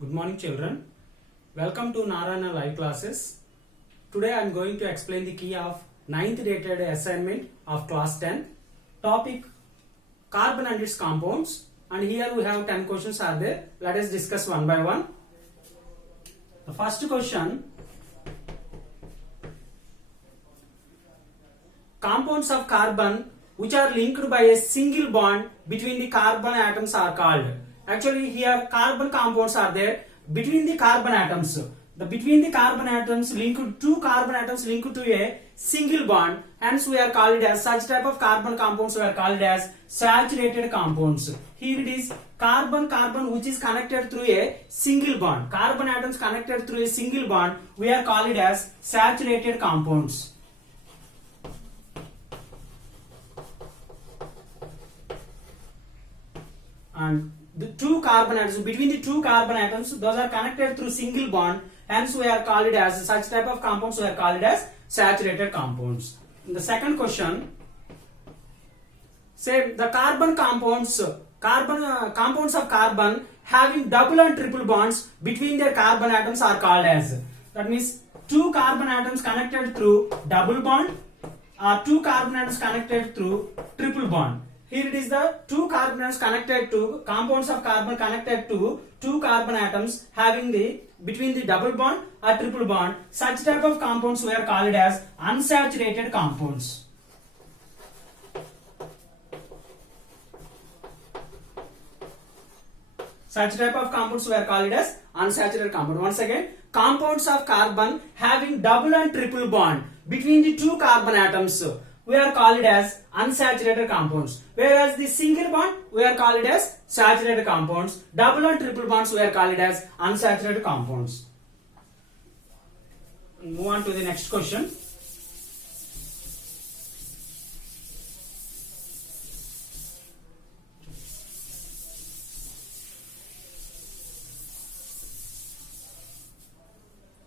Good morning children. Welcome to Narayana live classes. Today I am going to explain the key of 9th dated assignment of class 10. Topic carbon and its compounds, and here we have 10 questions are there. Let us discuss one by one. The first question, compounds of carbon which are linked by a single bond between the carbon atoms are called. Actually here carbon compounds are there between the carbon atoms. Between the carbon atoms linked, two carbon atoms linked to a single bond, hence we are called as such type of carbon compounds we are called as saturated compounds. Here it is carbon which is connected through a single bond. Carbon atoms connected through a single bond we are called as saturated compounds. And the two carbon atoms, between the two carbon atoms, those are connected through single bond, hence we are called it as such type of compounds we are called as saturated compounds. In the second question, say the carbon compounds compounds of carbon having double and triple bonds between their carbon atoms are called as. That means two carbon atoms connected through double bond or two carbon atoms connected through triple bond. Here it is the two carbon atoms connected to compounds of carbon connected to two carbon atoms having the between the double bond or triple bond. Such type of compounds we are called as unsaturated compounds. Such type of compounds we are called as unsaturated compound. Once again, compounds of carbon having double and triple bond between the two carbon atoms we are called as unsaturated compounds, whereas the single bond we are called as saturated compounds. Double and triple bonds we are called as unsaturated compounds. Move on to the next question.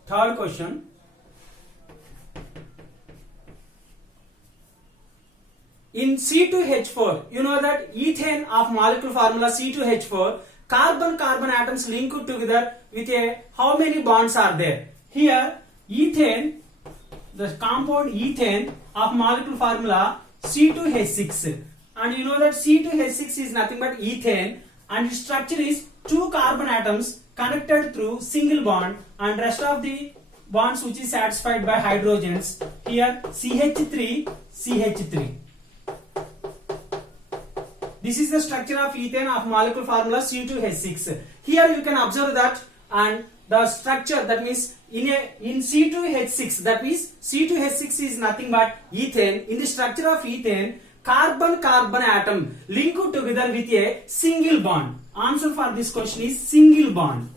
Third question. In C2H4, you know that ethane of molecule formula C2H4, carbon atoms linked together with a how many bonds are there? Here ethane, the compound ethane of molecule formula C2H6, and you know that C2H6 is nothing but ethane, and its structure is two carbon atoms connected through single bond, and rest of the bonds which is satisfied by hydrogens. Here CH3, CH3. This is the structure of ethane of molecule formula C2H6. Here you can observe that, and the structure, that means in C2H6, that means C2H6 is nothing but ethane. In the structure of ethane, carbon atom linked together with a single bond. Answer for this question is single bond.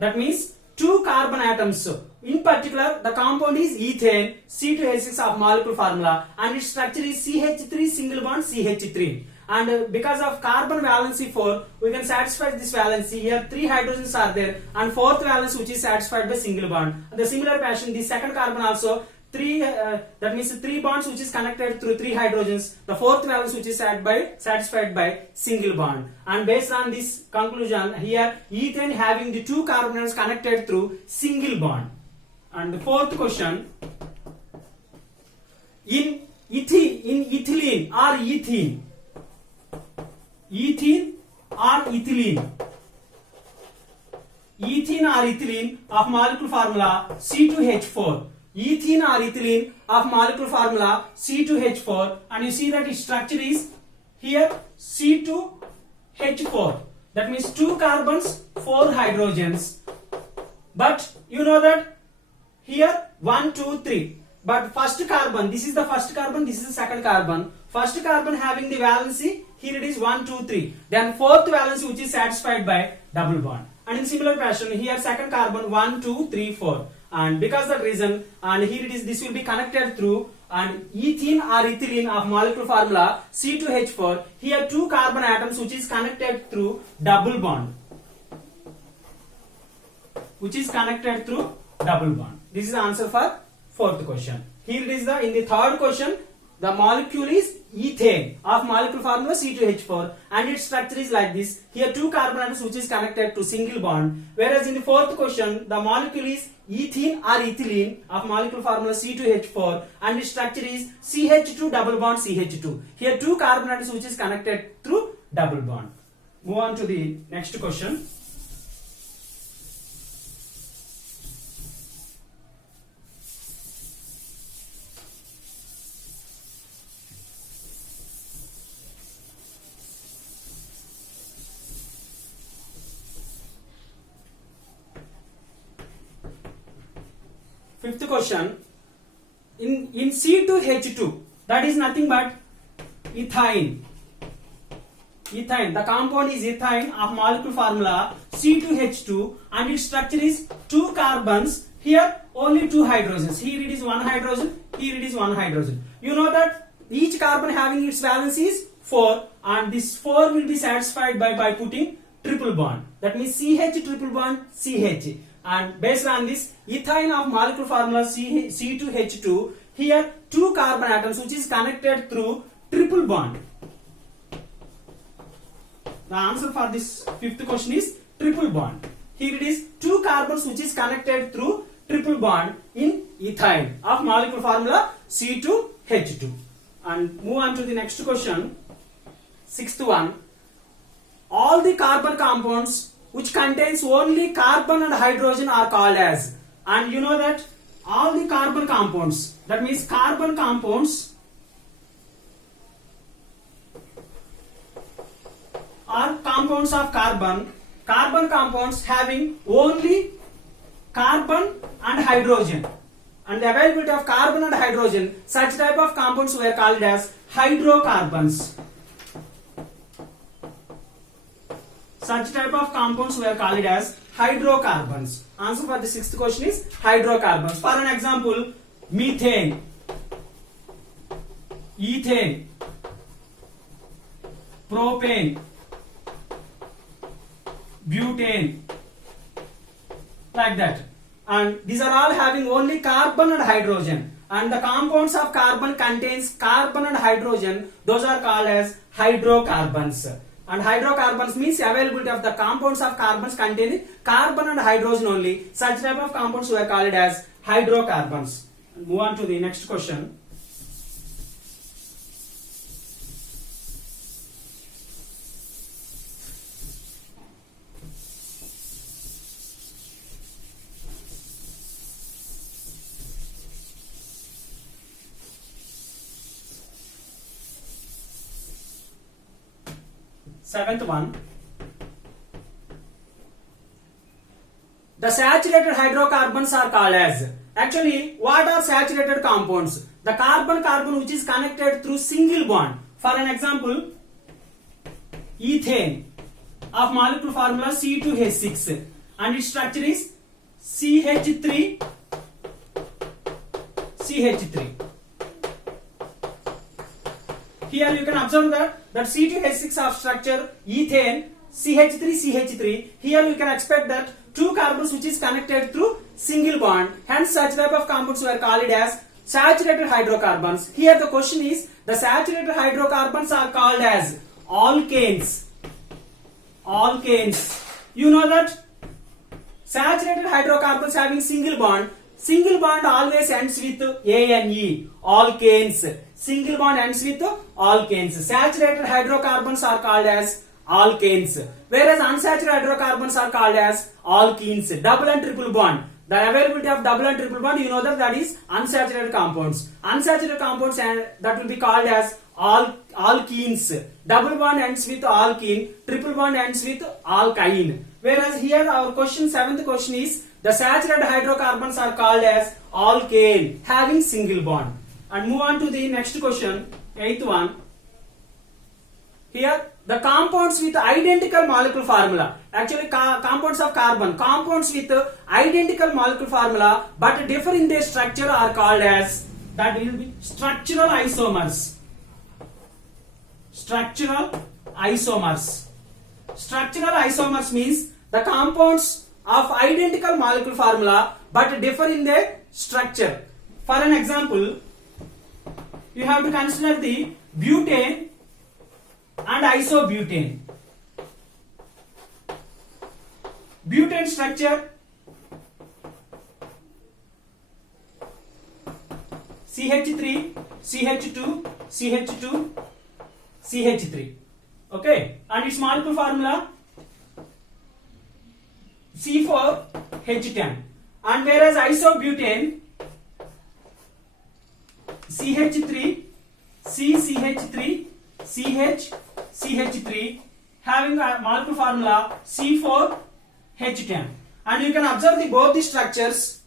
That means two carbon atoms. In particular, the compound is ethane, C2H6 of molecule formula, and its structure is CH3 single bond CH3. And because of carbon valency 4, we can satisfy this valency. Here 3 hydrogens are there, and fourth valence which is satisfied by single bond. And the similar fashion, the second carbon also 3, that means 3 bonds which is connected through 3 hydrogens. The fourth valence which is satisfied by single bond. And based on this conclusion, here ethane having the two carbon atoms connected through single bond. And the fourth question, in ethylene or ethene, ethene or ethylene of molecule formula C2H4, ethene or ethylene of molecule formula C2H4, and you see that its structure is here C2H4, that means 2 carbons 4 hydrogens, but you know that here 1 2 3, but first carbon, this is the first carbon, this is the second carbon. First carbon having the valency, here it is 1 2 3, then fourth valency which is satisfied by double bond. And in similar fashion, here second carbon 1 2 3 4, and because that reason, and here it is, this will be connected through and ethene or ethylene of molecule formula C2H4, here two carbon atoms which is connected through double bond, This is the answer for fourth question. Here it is in the third question, the molecule is ethane of molecule formula C2H4 and its structure is like this. Here two carbon atoms which is connected to single bond, whereas in the fourth question the molecule is ethene or ethylene of molecule formula C2H4 and its structure is CH2 double bond CH2. Here two carbon atoms which is connected through double bond. Move on to the next question. Fifth question, in C2H2, that is nothing but ethine. Ethine, the compound is ethine of molecule formula C2H2 and its structure is two carbons. Here only two hydrogens. Here it is one hydrogen, here it is one hydrogen. You know that each carbon having its valence is 4 and this 4 will be satisfied by putting triple bond. That means CH triple bond CH. And based on this, ethine of molecule formula C2H2, here two carbon atoms which is connected through triple bond. The answer for this fifth question is triple bond. Here it is two carbons which is connected through triple bond in ethine of molecule formula C2H2. And move on to the next question. Sixth one. All the carbon compounds which contains only carbon and hydrogen are called as, and you know that all the carbon compounds, that means carbon compounds are compounds of carbon compounds having only carbon and hydrogen, and the availability of carbon and hydrogen, such type of compounds were called as hydrocarbons. Such type of compounds were called as hydrocarbons. Answer for the sixth question is hydrocarbons. For an example, methane, ethane, propane, butane, like that. And these are all having only carbon and hydrogen. And the compounds of carbon contains carbon and hydrogen. Those are called as hydrocarbons. And hydrocarbons means availability of the compounds of carbons containing carbon and hydrogen only. Such type of compounds were called as hydrocarbons. Move on to the next question. Seventh one. The saturated hydrocarbons are called as. Actually, what are saturated compounds? The carbon which is connected through single bond. For an example, ethane of molecule formula C2H6 and its structure is CH3. Here you can observe that C2H6 of structure ethane CH3. Here you can expect that two carbons which is connected through single bond. Hence such type of compounds were called as saturated hydrocarbons. Here the question is, the saturated hydrocarbons are called as alkanes. You know that saturated hydrocarbons having single bond always ends with ANE. Alkanes. Single bond ends with alkanes. Saturated hydrocarbons are called as alkanes, whereas unsaturated hydrocarbons are called as alkenes. Double and triple bond. The availability of double and triple bond, you know that is unsaturated compounds. Unsaturated compounds and that will be called as alkenes. Double bond ends with alkene, triple bond ends with alkyne. Whereas here our question, seventh question is, the saturated hydrocarbons are called as alkane, having single bond. And move on to the next question, eighth one. Here, the compounds with identical molecule formula. Actually, compounds of carbon, compounds with identical molecule formula but differ in their structure are called as, that will be structural isomers. Structural isomers means the compounds of identical molecule formula but differ in their structure. For an example, you have to consider the butane and isobutane. Butane structure CH3, CH2, CH2, CH3. Okay, and its molecular formula C4H10. And whereas isobutane CH3, CCH3, CH3 having a molecular formula C4H10. And you can observe both the structures.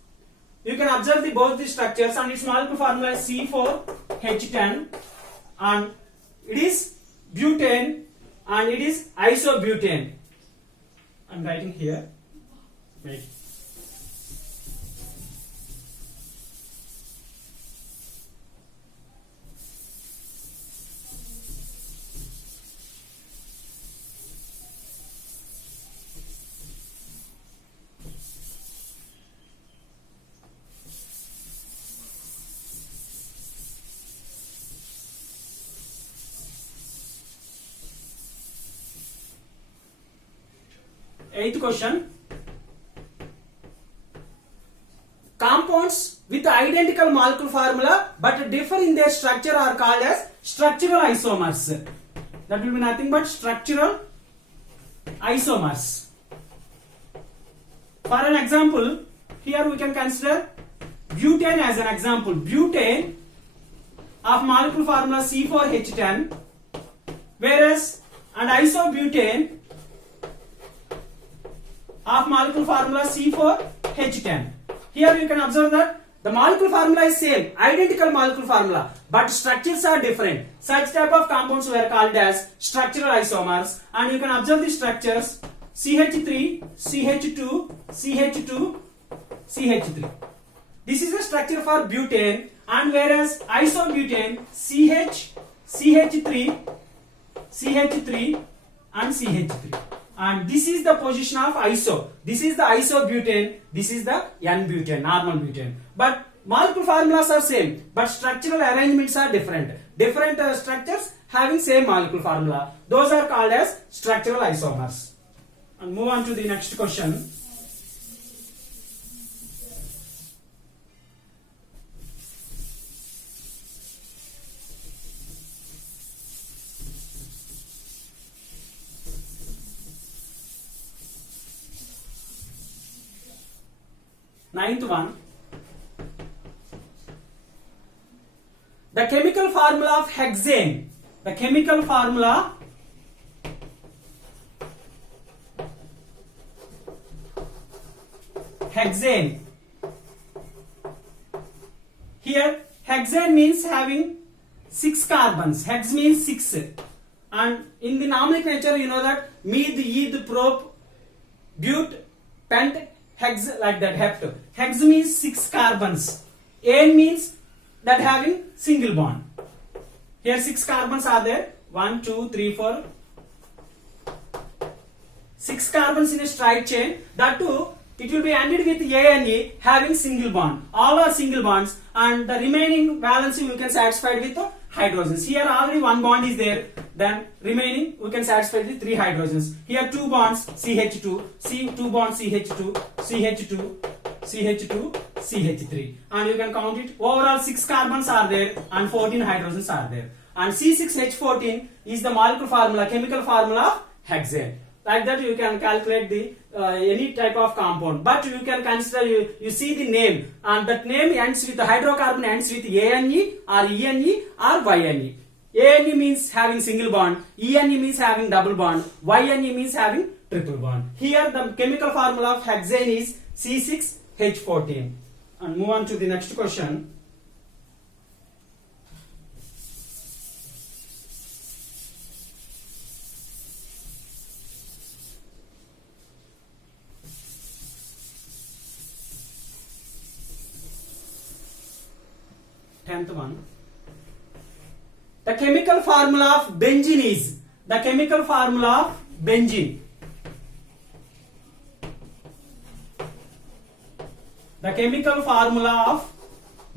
You can observe both the structures, and its molecular formula is C4H10, and it is butane and it is isobutane. I am writing here. Wait. Eighth question. Compounds with identical molecular formula but differ in their structure are called as structural isomers. That will be nothing but structural isomers. For an example, here we can consider butane as an example. Butane of molecular formula C4H10, whereas and isobutane of molecular formula C4H10. Here you can observe that the molecular formula is same, identical molecular formula, but structures are different. Such type of compounds were called as structural isomers, and you can observe the structures CH3, CH2, CH2, CH3. This is the structure for butane, and whereas isobutane CH, CH3, CH3 and CH3. And this is the position of iso. This is the isobutane. This is the N-butane, normal butane. But molecular formulas are same, but structural arrangements are different. Different structures having same molecular formula. Those are called as structural isomers. And move on to the next question. Ninth one. The chemical formula of hexane. The chemical formula hexane. Here hexane means having 6 carbons. Hex means 6. And in the nomenclature you know that med, eth, prop, but, pent, hex, like that, hept. Hex means 6 carbons. Ane means that having single bond. Here 6 carbons are there. 1, 2, 3, 4. 6 carbons in a straight chain. That too, it will be ended with A and E having single bond. All are single bonds, and the remaining valency we can satisfy with hydrogens. Here already 1 bond is there. Then remaining we can satisfy with 3 hydrogens. Here 2 bonds CH2, 2 bonds CH2, CH2, CH2, CH3, and you can count it. Overall 6 carbons are there and 14 hydrogens are there. And C6H14 is the molecular formula, chemical formula of hexane. Like that you can calculate the any type of compound. But you can consider, you see the name, and that name ends with the hydrocarbon ends with ANE or ENE or YNE. ANE means having single bond, ENE means having double bond, YNE means having triple bond. Here the chemical formula of hexane is C6H14. And move on to the next question. Tenth one. The chemical formula of benzene is, the chemical formula of benzene. The chemical formula of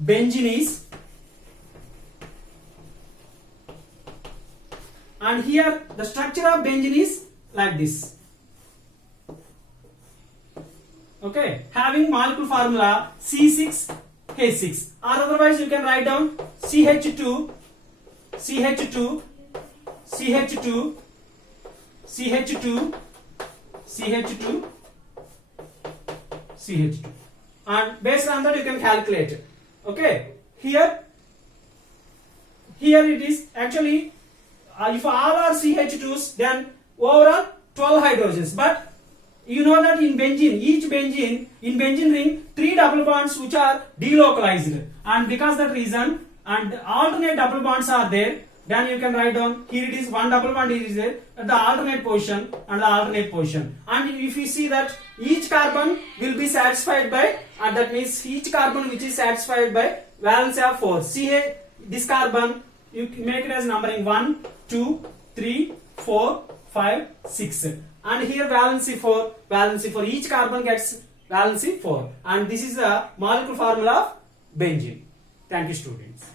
benzene is and here the structure of benzene is like this. Okay, having molecule formula C6H6, or otherwise you can write down CH2, CH2, CH2, CH2, CH2, CH2, and based on that you can calculate. Okay, here it is actually if all are CH2s, then overall 12 hydrogens, but you know that in benzene, each benzene, in benzene ring, 3 double bonds which are delocalized, and because that reason and alternate double bonds are there, then you can write down here it is one double bond is there at the alternate position and the alternate position. And if you see that each carbon will be satisfied by, and that means each carbon which is satisfied by valence of 4. See here, this carbon you make it as numbering 1, 2, 3, 4, 5, 6, and here valency 4, each carbon gets valency 4, and this is the molecule formula of benzene. Thank you, students.